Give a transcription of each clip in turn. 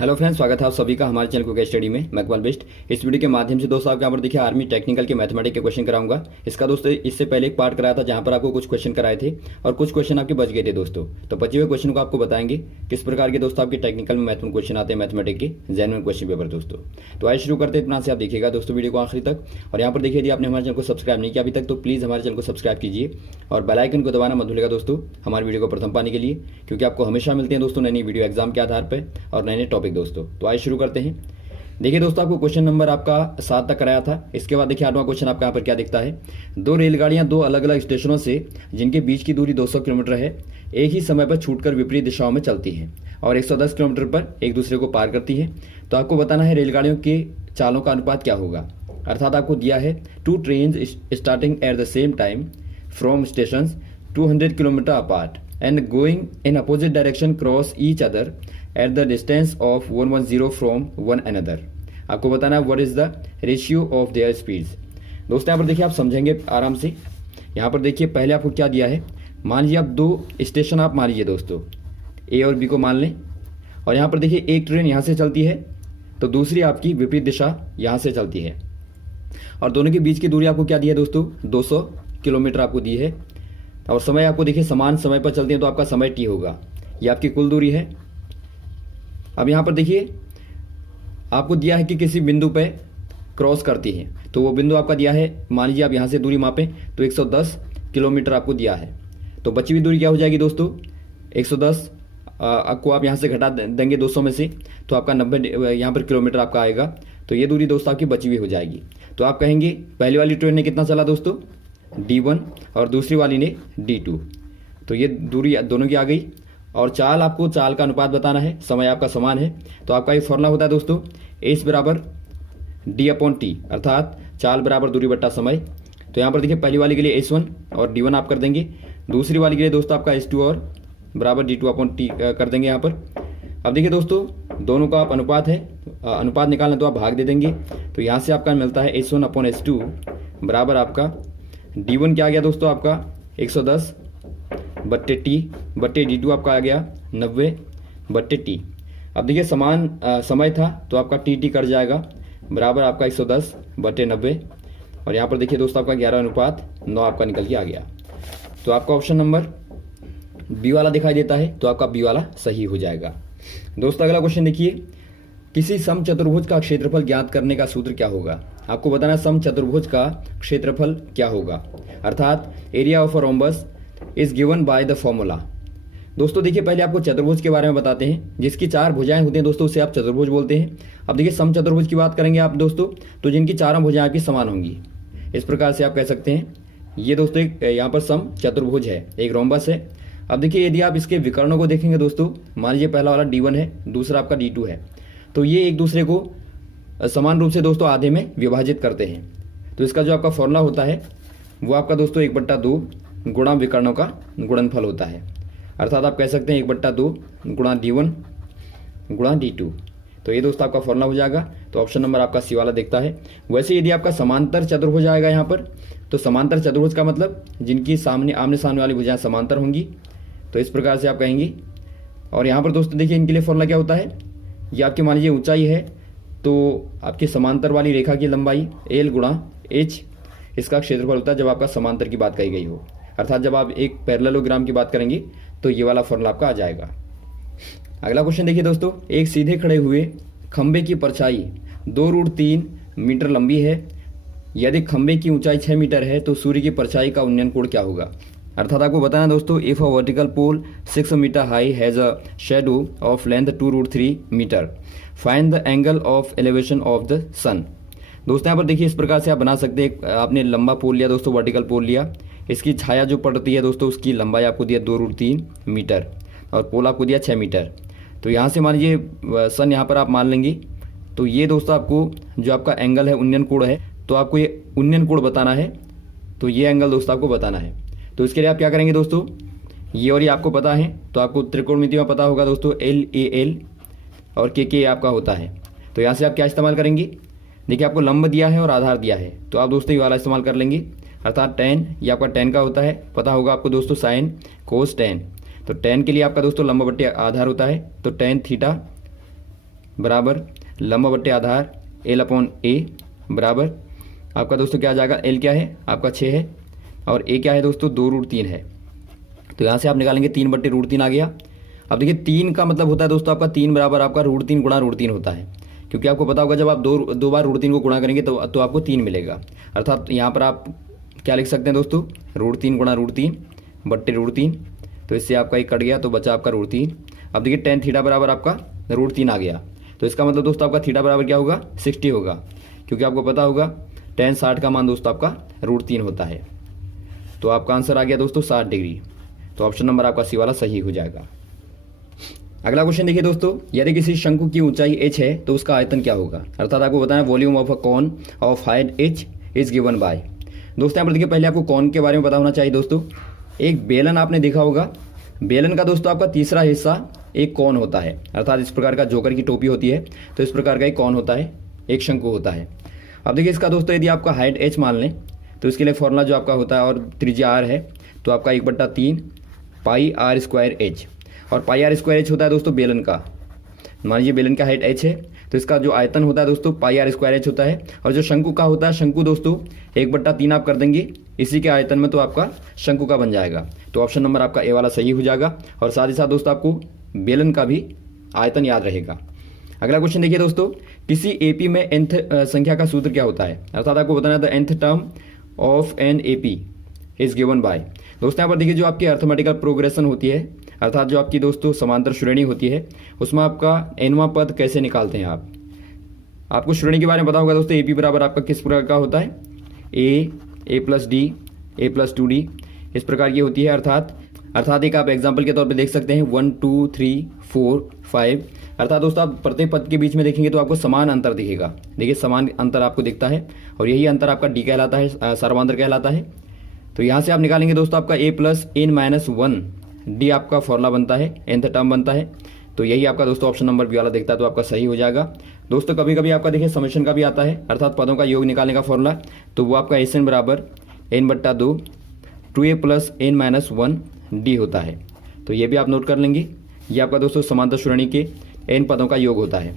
Hello friends, स्वागत है आप सभी का हमारे चैनल क्विक स्टडी में। मैं इकबाल बेस्ट। इस वीडियो के माध्यम से दोस्तों आपके यहाँ पर देखिए आर्मी टेक्निकल के मैथमेटिक्स के क्वेश्चन कराऊंगा। इसका दोस्तों इससे पहले एक पार्ट कराया था जहाँ पर आपको कुछ क्वेश्चन कराए थे और कुछ क्वेश्चन आपके बच गए थे दोस्तों। तो बचे हुए क्वेश्चन को आपको बताएंगे किस प्रकार के दोस्तों आपके टेक्निकल में महत्वपूर्ण क्वेश्चन आते हैं मैथमेटिक्स के जेन्युइन क्वेश्चन पेपर दोस्तों। तो आइए शुरू करते हैं, इतना से आप देखिएगा दोस्तों वीडियो को आखिरी तक। और यहाँ पर देखिए यदि आपने हमारे चैनल को सब्सक्राइब नहीं किया अभी तक तो प्लीज़ हमारे चैनल को सब्सक्राइब कीजिए और बेल आइकन को दबाना मत भूलिएगा दोस्तों हमारे वीडियो को प्रथम पाने के लिए, क्योंकि आपको हमेशा मिलते हैं दोस्तों नई नई वीडियो एग्जाम के आधार पर और नए नए टॉपिक दोस्तों। तो आइए शुरू करते हैं। देखिए दोस्तों आपको क्वेश्चन नंबर आपका 7 तक कराया था। इसके बाद देखिए 8वां क्वेश्चन आपका यहाँ पर क्या दिखता है। दो रेलगाड़ियां दो अलग अलग स्टेशनों से जिनके बीच की दूरी 200 किलोमीटर है एक ही समय पर छूटकर विपरीत दिशाओं में चलती हैं और 110 किलोमीटर पर एक दूसरे को पार करती है। तो आपको बताना है रेलगाड़ियों के चालों का अनुपात क्या होगा। अर्थात आपको दिया है 2 train starting at the same time from station 200 kilometre apart and going in opposite direction cross each other at the distance of 110 from one another। आपको बताना है what is the ratio of their speeds। दोस्तों यहाँ पर देखिए आप समझेंगे आराम से। यहाँ पर देखिए पहले आपको क्या दिया है। मान लीजिए आप दो स्टेशन आप मान लीजिए दोस्तों ए और बी को मान लें और यहाँ पर देखिए एक ट्रेन यहाँ से चलती है तो दूसरी आपकी विपरीत दिशा यहाँ से चलती है और दोनों के बीच की दूरी आपको क्या दी है दोस्तों 200 किलोमीटर आपको दी है और समय आपको देखिए समान समय पर चलते हैं तो आपका समय टी होगा। ये आपकी कुल दूरी है। अब यहाँ पर देखिए आपको दिया है कि किसी बिंदु पे क्रॉस करती है तो वो बिंदु आपका दिया है। मान लीजिए आप यहाँ से दूरी मापें तो 110 किलोमीटर आपको दिया है। तो बची हुई दूरी क्या हो जाएगी दोस्तों 110 आपको आप यहाँ से घटा देंगे 200 में से तो आपका 90 यहाँ पर किलोमीटर आपका आएगा। तो ये दूरी दोस्तों आपकी बची हुई हो जाएगी। तो आप कहेंगे पहले वाली ट्रेन ने कितना चला दोस्तों D1 और दूसरी वाली ने D2। तो ये दूरी दोनों की आ गई और चाल आपको चाल का अनुपात बताना है। समय आपका समान है तो आपका ये फॉर्मूला होता है दोस्तों एस बराबर D/T अर्थात चाल बराबर दूरी बट्टा समय। तो यहाँ पर देखिए पहली वाली के लिए S1 और D1 आप कर देंगे, दूसरी वाली के लिए दोस्तों आपका S2 और बराबर D2/T कर देंगे यहाँ पर। अब देखिए दोस्तों दोनों का आप अनुपात है, अनुपात निकालना तो आप भाग दे देंगे। तो यहाँ से आपका मिलता है S1/S2 बराबर आपका D1 क्या आ गया दोस्तों आपका 110/T D2 आपका आ गया 90/T। अब देखिए समान समय था तो आपका T कट जाएगा बराबर आपका 110/90 और यहाँ पर देखिए दोस्तों आपका 11/9 आपका निकल के आ गया। तो आपका ऑप्शन नंबर बी वाला दिखाई देता है तो आपका बी वाला सही हो जाएगा। दोस्तों अगला क्वेश्चन देखिए, किसी समचतुर्भुज का क्षेत्रफल ज्ञात करने का सूत्र क्या होगा। आपको बताना समचतुर्भुज का क्षेत्रफल क्या होगा अर्थात area of a rhombus is given by the formula. दोस्तों देखिए पहले आपको चतुर्भुज के बारे में बताते हैं। जिसकी 4 भुजाएं होती हैं दोस्तों उसे आप चतुर्भुज बोलते हैं। अब देखिए समचतुर्भुज की बात करेंगे आप दोस्तों तो जिनकी चारों भुजाएं आपकी समान होंगी, इस प्रकार से आप कह सकते हैं। ये दोस्तों यहाँ पर सम चतुर्भुज है, एक रोम्बस है। अब देखिए यदि आप इसके विकर्णों को देखेंगे दोस्तों, मान लीजिए पहला वाला D1 है, दूसरा आपका D2 है, तो ये एक दूसरे को समान रूप से दोस्तों आधे में विभाजित करते हैं। तो इसका जो आपका फॉर्मूला होता है वो आपका दोस्तों 1/2 गुणा विकर्णों का गुणनफल होता है। अर्थात आप कह सकते हैं 1/2 गुणा D1 गुणा D2। तो ये दोस्तों आपका फॉर्मूला हो जाएगा। तो ऑप्शन नंबर आपका सी वाला दिखता है। वैसे यदि आपका समांतर चतुर्भुज आएगा यहाँ पर तो समांतर चतुर्भुज का मतलब जिनकी आमने सामने वाली भुजाएं समांतर होंगी, तो इस प्रकार से आप कहेंगे। और यहाँ पर दोस्तों देखिए इनके लिए फॉर्मूला क्या होता है। ये आपकी मान लीजिए ऊंचाई है तो आपकी समांतर वाली रेखा की लंबाई L गुणा H इसका क्षेत्रफल होता है जब आपका समांतर की बात कही गई हो। अर्थात जब आप एक पैरेललोग्राम की बात करेंगे तो ये वाला फॉर्मूला आपका आ जाएगा। अगला क्वेश्चन देखिए दोस्तों, एक सीधे खड़े हुए खंबे की परछाई 2√3 मीटर लंबी है। यदि खंबे की ऊंचाई 6 मीटर है तो सूर्य की परछाई का उन्नयन कोण क्या होगा। अर्थात आपको बताना दोस्तों if a vertical pole 6 metre high has a shadow of length 2√3 metre find the angle of elevation of the sun. दोस्तों यहाँ पर देखिए इस प्रकार से आप बना सकते हैं। आपने लंबा पोल लिया दोस्तों, वर्टिकल पोल लिया, इसकी छाया जो पड़ती है दोस्तों उसकी लंबाई आपको दिया 2√3 मीटर और पोल आपको दिया 6 मीटर। तो यहाँ से मान लीजिए सन यहाँ पर आप मान लेंगे। तो ये दोस्तों आपको जो आपका एंगल है उन्नयन कोण है, तो आपको ये उन्नयन कोण बताना है। तो ये एंगल दोस्तों आपको बताना है। तो इसके लिए आप क्या करेंगे दोस्तों, ये और ये आपको पता है तो आपको त्रिकोणमिति में पता होगा दोस्तों LAL और KK आपका होता है। तो यहाँ से आप क्या इस्तेमाल करेंगे, देखिए आपको लंब दिया है और आधार दिया है तो आप दोस्तों ये वाला इस्तेमाल कर लेंगे। अर्थात tan, ये आपका tan का होता है, पता होगा आपको दोस्तों साइन कोस tan। तो tan के लिए आपका दोस्तों लंब बट्टे आधार होता है तो tan थीटा बराबर लंब बट्टे आधार L/A बराबर आपका दोस्तों क्या आ जाएगा, L क्या है आपका 6 है और A क्या है दोस्तों 2√3 है। तो यहाँ से आप निकालेंगे 3/√3 आ गया। अब देखिए 3 का मतलब होता है दोस्तों आपका 3 बराबर आपका √3 गुणा √3 होता है, क्योंकि आपको पता होगा जब आप दो बार √3 को गुणा करेंगे तो आपको 3 मिलेगा। अर्थात यहाँ पर आप क्या लिख सकते हैं दोस्तों, √3 गुणा √3 बट्टे √3। तो इससे आपका एक कट गया तो बचा आपका √3। अब देखिए tan थीटा बराबर आपका √3 आ गया। तो इसका मतलब दोस्तों आपका थीटा बराबर क्या होगा 60 होगा, क्योंकि आपको पता होगा tan 60 का मान दोस्तों आपका √3 होता है। तो आपका आंसर आ गया दोस्तों 60 डिग्री। तो ऑप्शन नंबर आपका सी वाला सही हो जाएगा। अगला क्वेश्चन देखिए दोस्तों, यदि किसी शंकु की ऊंचाई h है तो उसका आयतन क्या होगा। अर्थात आपको बताना volume of a cone of height h is given by. दोस्तों यहाँ पर देखिए पहले आपको कॉन के बारे में पता होना चाहिए दोस्तों। एक बेलन आपने देखा होगा, बेलन का दोस्तों आपका तीसरा हिस्सा एक कॉन होता है। अर्थात इस प्रकार का जोकर की टोपी होती है तो इस प्रकार का एक कॉन होता है, एक शंकु होता है। अब देखिए इसका दोस्तों यदि आपका हाइट h मान लें तो इसके लिए फॉर्मूला जो आपका होता है और त्रिज्या r है तो आपका 1/3 पाई r² h, और पाई r² होता है दोस्तों बेलन का। मान लीजिए बेलन का हाइट h है तो इसका जो आयतन होता है दोस्तों पाई r² h होता है, और जो शंकु का होता है शंकु दोस्तों 1/3 आप कर देंगे इसी के आयतन में तो आपका शंकु का बन जाएगा। तो ऑप्शन नंबर आपका ए वाला सही हो जाएगा, और साथ ही साथ दोस्तों आपको बेलन का भी आयतन याद रहेगा। अगला क्वेश्चन देखिए दोस्तों, किसी एपी में nth संख्या का सूत्र क्या होता है। अर्थात आपको बताना था nth term of an AP is given by. दोस्तों यहाँ पर देखिए जो आपकी अर्थमेटिकल प्रोग्रेशन होती है, अर्थात जो आपकी दोस्तों समांतर श्रेणी होती है, उसमें आपका nवां पद कैसे निकालते हैं आप। आपको श्रेणी के बारे में पता होगा दोस्तों, एपी बराबर आपका किस प्रकार का होता है, a+d a+2d इस प्रकार की होती है। अर्थात एक आप एग्जाम्पल के तौर पे देख सकते हैं 1 2 3 4 5। अर्थात दोस्तों आप प्रत्येक पद के बीच में देखेंगे तो आपको समान अंतर दिखेगा। देखिए समान अंतर आपको दिखता है और यही अंतर आपका डी कहलाता है, सर्वांतर कहलाता है। तो यहाँ से आप निकालेंगे दोस्तों आपका a+n-1 डी आपका फॉर्मूला बनता है, nth टर्म बनता है। तो यही आपका दोस्तों ऑप्शन नंबर बी वाला दिखता है, तो आपका सही हो जाएगा। दोस्तों कभी कभी आपका देखिए समेशन का भी आता है, अर्थात पदों का योग निकालने का फॉर्मूला, तो वो आपका Sn बराबर n/2 2a+n-1 डी होता है। तो ये भी आप नोट कर लेंगे, ये आपका दोस्तों समांतर श्रेणी के n पदों का योग होता है।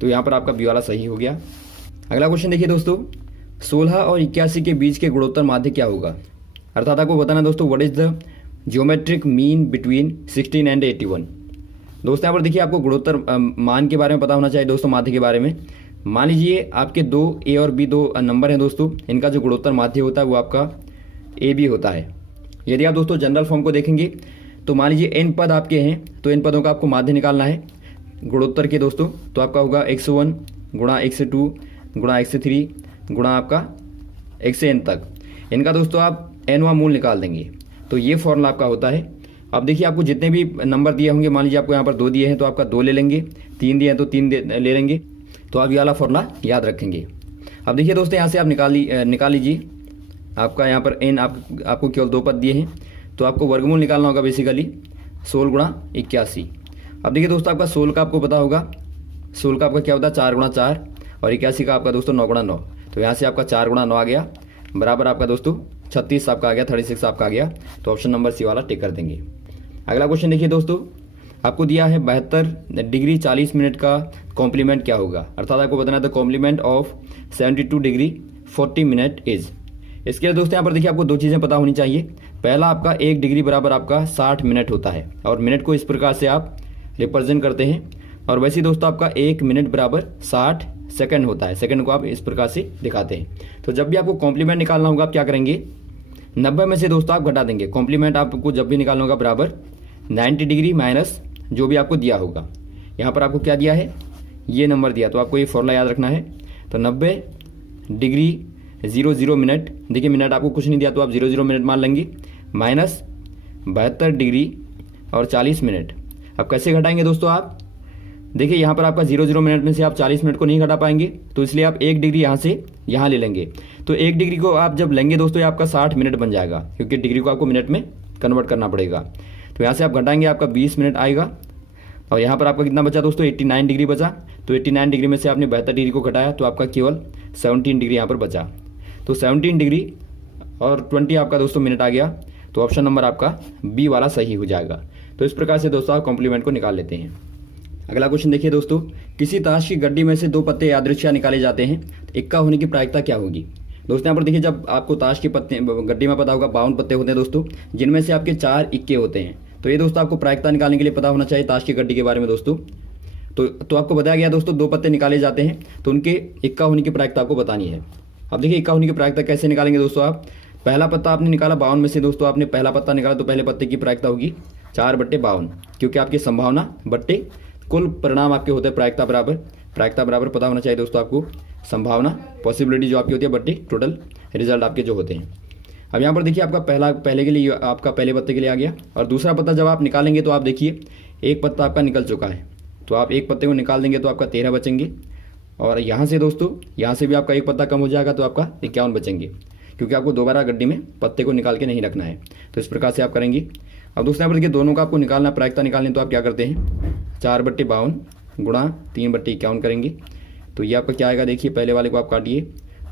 तो यहाँ पर आपका बी वाला सही हो गया। अगला क्वेश्चन देखिए दोस्तों, 16 और 81 के बीच के गुणोत्तर माध्य क्या होगा। अर्थात आपको बताना दोस्तों what is the geometric mean between 16 and 81। दोस्तों यहाँ पर देखिए आपको गुणोत्तर मान के बारे में पता होना चाहिए दोस्तों, माध्य के बारे में। मान लीजिए आपके दो ए और बी दो नंबर हैं दोस्तों, इनका जो गुणोत्तर माध्य होता है वो आपका ए बी होता है। यदि आप दोस्तों जनरल फॉर्म को देखेंगे तो मान लीजिए एन पद आपके हैं, तो इन पदों का आपको माध्य निकालना है गुणोत्तर के दोस्तों। तो आपका होगा x1 गुणा x2 गुणा x3 गुणा आपका xn तक। इनका दोस्तों आप nवां मूल निकाल देंगे, तो ये फॉर्मूला आपका होता है। अब देखिए आपको जितने भी नंबर दिए होंगे, मान लीजिए आपको यहाँ पर 2 दिए हैं तो आपका 2 ले लेंगे, 3 दिए हैं तो 3 ले लेंगे। तो आप ये वाला फॉर्मूला याद रखेंगे। अब देखिए दोस्तों यहाँ से आप निकाल लीजिए, आपका यहाँ पर n आपको केवल 2 पद दिए हैं, तो आपको वर्गमूल निकालना होगा बेसिकली 16 गुणा 81। अब देखिए दोस्तों आपका 16 का आपको पता होगा, 16 का आपका क्या होता है 4 गुणा 4, और 81 का आपका दोस्तों 9 गुणा 9। तो यहाँ से आपका 4 गुणा 9 आ गया, बराबर आपका दोस्तों 36 आपका आ गया, 36 आपका आ गया। तो ऑप्शन नंबर सी वाला टिक कर देंगे। अगला क्वेश्चन देखिए दोस्तों, आपको दिया है 72 डिग्री 40 मिनट का कॉम्प्लीमेंट क्या होगा। अर्थात आपको बताना है the complement of 72 degree 40 minute is. इसके लिए दोस्तों यहाँ पर देखिए आपको 2 चीज़ें पता होनी चाहिए। पहला आपका 1 डिग्री बराबर आपका 60 मिनट होता है, और मिनट को इस प्रकार से आप रिप्रेजेंट करते हैं। और वैसे ही दोस्तों आपका 1 मिनट बराबर 60 सेकंड होता है, सेकंड को आप इस प्रकार से दिखाते हैं। तो जब भी आपको कॉम्प्लीमेंट निकालना होगा आप क्या करेंगे, 90 में से दोस्तों आप घटा देंगे। कॉम्प्लीमेंट आपको जब भी निकालना होगा बराबर 90 डिग्री माइनस जो भी आपको दिया होगा। यहाँ पर आपको क्या दिया है, ये नंबर दिया, तो आपको ये फॉर्मूला याद रखना है। तो 90 डिग्री 00 मिनट, देखिए मिनट आपको कुछ नहीं दिया तो आप 00 मिनट मान लेंगे, माइनस 72 डिग्री और 40 मिनट। अब कैसे घटाएंगे दोस्तों आप, देखिए यहाँ पर आपका 00 मिनट में से आप 40 मिनट को नहीं घटा पाएंगे, तो इसलिए आप 1 डिग्री यहाँ से यहाँ ले लेंगे। तो 1 डिग्री को आप जब लेंगे दोस्तों ये आपका 60 मिनट बन जाएगा, क्योंकि डिग्री को आपको मिनट में कन्वर्ट करना पड़ेगा। तो यहाँ से आप घटाएंगे, आपका 20 मिनट आएगा। और यहाँ पर आपका कितना बचा दोस्तों, 89 डिग्री बचा। तो 89 डिग्री में से आपने 72 डिग्री को घटाया तो आपका केवल 17 डिग्री यहाँ पर बचा। तो 17 डिग्री और 20 आपका दोस्तों मिनट आ गया। तो ऑप्शन नंबर आपका बी वाला सही हो जाएगा। तो इस प्रकार से दोस्तों आप कॉम्प्लीमेंट को निकाल लेते हैं। अगला क्वेश्चन देखिए दोस्तों, किसी ताश की गड्डी में से 2 पत्ते यादृच्छिक निकाले जाते हैं, तो इक्का होने की प्रायिकता क्या होगी। दोस्तों यहाँ पर देखिए, जब आपको ताश के पत्ते गड्डी में पता होगा 52 पत्ते होते हैं दोस्तों, जिनमें से आपके 4 इक्के होते हैं। तो ये दोस्तों आपको प्रायिकता निकालने के लिए पता होना चाहिए ताश की गड्डी के बारे में दोस्तों। तो आपको बताया गया दोस्तों 2 पत्ते निकाले जाते हैं, तो उनके इक्का होने की प्रायिकता आपको बतानी है। अब देखिए इक्का होने की प्रायिकता कैसे निकालेंगे दोस्तों। आप पहला पत्ता आपने निकाला 52 में से दोस्तों, आपने पहला पत्ता निकाला तो पहले पत्ते की प्रायिकता होगी 4/52, क्योंकि आपकी संभावना बट्टे कुल परिणाम आपके होते हैं प्रायिकता बराबर पता होना चाहिए दोस्तों आपको। संभावना पॉसिबिलिटी जो आपकी होती है बट्टे टोटल रिजल्ट आपके जो होते हैं। अब यहाँ पर देखिए आपका पहले के लिए आपका पहले पत्ते के लिए आ गया, और दूसरा पत्ता जब आप निकालेंगे तो आप देखिए एक पत्ता आपका निकल चुका है, तो आप एक पत्ते को निकाल देंगे तो आपका 13 बचेंगे, और यहाँ से दोस्तों यहाँ से भी आपका एक पत्ता कम हो जाएगा तो आपका 51 बचेंगे, क्योंकि आपको दोबारा गड्डी में पत्ते को निकाल के नहीं रखना है। तो इस प्रकार से आप करेंगे। अब दोस्तों यहाँ पर देखिए दोनों का आपको निकालना, प्रायिकता निकालने, तो आप क्या करते हैं 4/52 गुणा 3/51 करेंगे। तो ये आपका क्या आएगा, देखिए पहले वाले को आप काटिए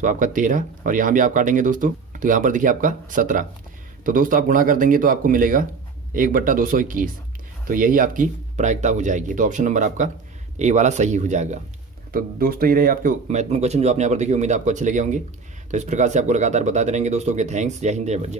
तो आपका 13, और यहाँ भी आप काटेंगे दोस्तों तो यहाँ पर देखिए आपका 17। तो दोस्तों आप गुणा कर देंगे तो आपको मिलेगा 1/221। तो यही आपकी प्रायिकता हो जाएगी। तो ऑप्शन नंबर आपका ए वाला सही हो जाएगा। तो दोस्तों ये रहे आपके महत्वपूर्ण क्वेश्चन जो आपने यहाँ पर देखिए, उम्मीद आपको अच्छे लगे होंगे। तो इस प्रकार से आपको लगातार बताते रहेंगे दोस्तों के। थैंक्स, जय हिंद, जय भारत।